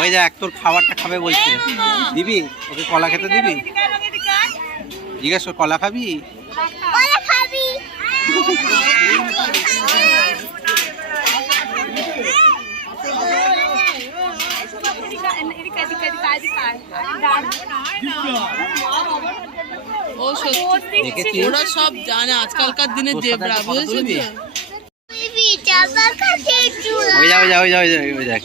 ওই দেখ তোর খাবারটা খাবে বলছে, দিবি ওকে? কলা খেতে দিবি? জিজ্ঞেস কর, কলা খাবি? ও সত্যি ওরা সব জানে আজকালকার দিনে জেব্রা, বুঝেছিস? ওই যা ওই যা ওই যা ওই যা ওই দেখ।